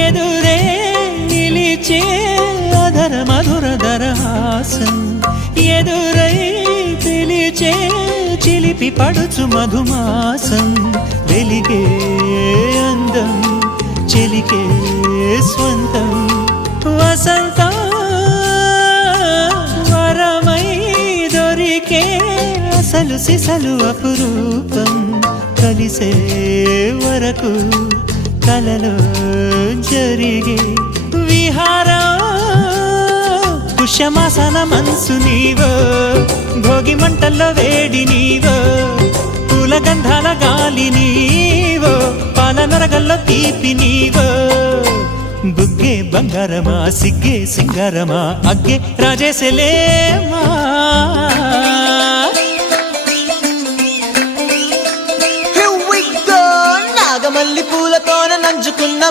ఎదురే నిలిచే అధర మధుర దరహాసం ఎదురై పిలిచే చిలిపి పడుచు మధుమాసం వెలిగే అందం చెలికే స్వంతం వసంతం వరమై దొరికే అసలు సిసలు అపురూపం కలిసే వరకు కలలో జరిగే విహారం పుష్యమాసన మనసు నీవో భోగి మంటల్లో వేడి నీవో పూల గంధాల గాలి నీవో పాల నరగల్లో తీపి నీవో బుగ్గే బంగారమా సిగ్గే సింగారమా అగ్గే రాజేసలేమా నాగమల్లి పూలతోన నంచుకున్న